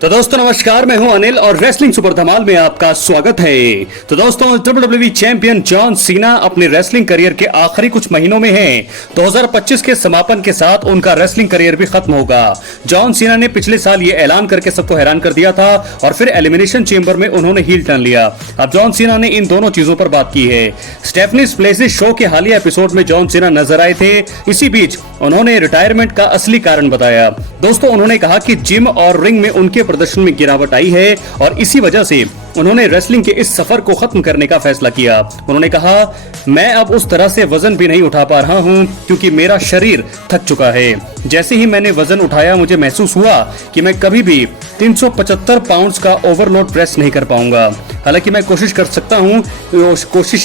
तो दोस्तों नमस्कार, मैं हूं अनिल और रेसलिंग सुपर धमाल में आपका स्वागत है। तो दोस्तों WWE चैंपियन जॉन सीना अपने रेसलिंग करियर के आखिरी कुछ महीनों में हैं। 2025 के समापन के साथ उनका रेसलिंग करियर भी खत्म होगा। जॉन सीना ने पिछले साल ये ऐलान करके सबको हैरान कर दिया था और फिर एलिमिनेशन चेंबर में उन्होंने हील टर्न लिया। अब जॉन सीना ने इन दोनों चीजों पर बात की है। स्टेफनीज प्लेसेस शो के हालिया एपिसोड में जॉन सीना नजर आए थे। इसी बीच उन्होंने रिटायरमेंट का असली कारण बताया। दोस्तों उन्होंने कहा कि जिम और रिंग में उनके प्रदर्शन में गिरावट आई है और इसी वजह से उन्होंने रेसलिंग के इस सफर को खत्म करने का फैसला किया। उन्होंने कहा, मैं अब उस तरह से वजन भी नहीं उठा पा रहा हूं क्योंकि मेरा शरीर थक चुका है। जैसे ही मैंने वजन उठाया मुझे महसूस हुआ कि मैं कभी भी 375 पाउंड्स का ओवरलोड प्रेस नहीं कर पाऊंगा। हालांकि मैं कोशिश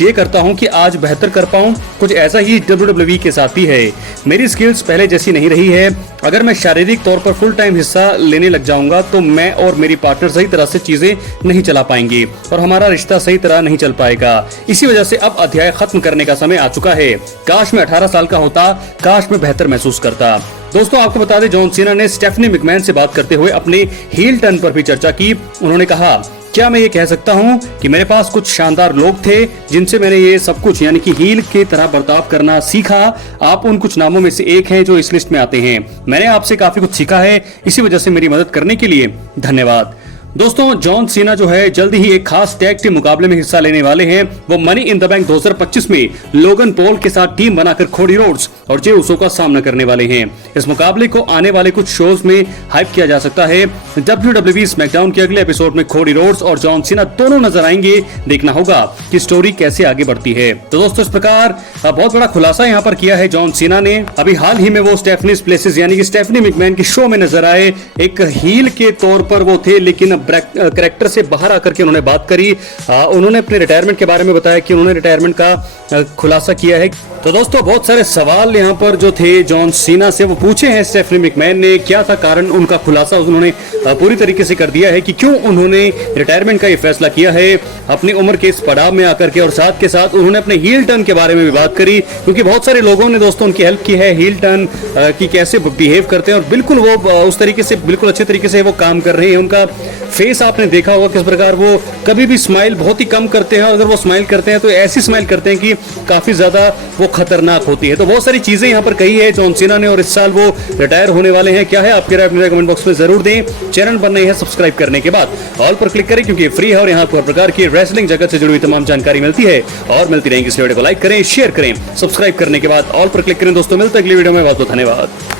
ये करता हूं कि आज बेहतर कर पाऊं। कुछ ऐसा ही WWE के साथ भी है। मेरी स्किल्स पहले जैसी नहीं रही है। अगर मैं शारीरिक तौर पर फुल टाइम हिस्सा लेने लग जाऊंगा तो मैं और मेरी पार्टनर सही तरह से चीजें नहीं चला पाएंगे और हमारा रिश्ता सही तरह नहीं चल पाएगा। इसी वजह से अब अध्याय खत्म करने का समय आ चुका है। काश मैं 18 साल का होता, काश मैं बेहतर महसूस करता। दोस्तों आपको बता दें, जॉन सीना ने स्टेफनी मैकमैन से बात करते हुए अपने हील टर्न पर भी चर्चा की। उन्होंने कहा, क्या मैं ये कह सकता हूँ कि मेरे पास कुछ शानदार लोग थे जिनसे मैंने ये सब कुछ यानी कि हील की तरह बर्ताव करना सीखा। आप उन कुछ नामों में से एक हैं जो इस लिस्ट में आते हैं। मैंने आपसे काफी कुछ सीखा है, इसी वजह से मेरी मदद करने के लिए धन्यवाद। दोस्तों जॉन सीना जो है जल्दी ही एक खास टैग टीम मुकाबले में हिस्सा लेने वाले हैं। वो मनी इन द बैंक 2025 में लोगन पॉल के साथ टीम बनाकर कोडी रोड्स और जे उसो का सामना करने वाले हैं। इस मुकाबले को आने वाले कुछ शोज में हाइप किया जा सकता है। WWE स्मैकडाउन के अगले एपिसोड में कोडी रोड्स और जॉन सीना दोनों नजर आएंगे। देखना होगा कि स्टोरी कैसे आगे बढ़ती है। तो दोस्तों इस प्रकार बहुत बड़ा खुलासा यहाँ पर किया है जॉन सीना ने। अभी हाल ही में वो स्टेफनीज प्लेसेस यानी कि स्टेफनी मैकमैन के शो में नजर आए। एक हील के तौर पर वो थे, लेकिन कैरेक्टर से बाहर आकर के उन्होंने बात करी। उन्होंने अपने रिटायरमेंट के बारे में बताया कि उन्होंने रिटायरमेंट का खुलासा किया है। तो दोस्तों बहुत सारे सवाल यहाँ पर जो थे जॉन सीना से वो पूछे हैं स्टेफनी मैकमैन ने। क्या था कारण, उनका खुलासा उन्होंने पूरी तरीके से कर दिया है कि क्यों उन्होंने रिटायरमेंट का ये फैसला किया है अपनी उम्र के इस पड़ाव में आकर के। और साथ के साथ उन्होंने अपने हील टर्न के बारे में भी बात करी, क्योंकि बहुत सारे लोगों ने दोस्तों उनकी हेल्प की है हील टर्न की कैसे बिहेव करते हैं। और बिल्कुल वो उस तरीके से बिल्कुल अच्छे तरीके से वो काम कर रहे हैं। उनका फेस आपने देखा होगा किस प्रकार वो कभी भी स्माइल बहुत ही कम करते हैं। और अगर वो स्माइल करते हैं तो ऐसी स्माइल करते हैं कि काफी ज्यादा वो खतरनाक होती है। तो बहुत सारी चीजें यहाँ पर कही है जॉन सीना ने और इस साल वो रिटायर होने वाले हैं। क्या है आपकी राय, अपने कमेंट बॉक्स में जरूर दें। चैनल पर नए हैं सब्सक्राइब करने के बाद ऑल पर क्लिक करें, क्योंकि फ्री है और यहाँ पर प्रकार की रेसलिंग जगत से जुड़ी हुई तमाम जानकारी मिलती है और मिलती रहेगी। इस वीडियो को लाइक करें, शेयर करें, सब्सक्राइब करने के बाद ऑल पर क्लिक करें। दोस्तों मिलते हैं अगली वीडियो में। बहुत बहुत धन्यवाद।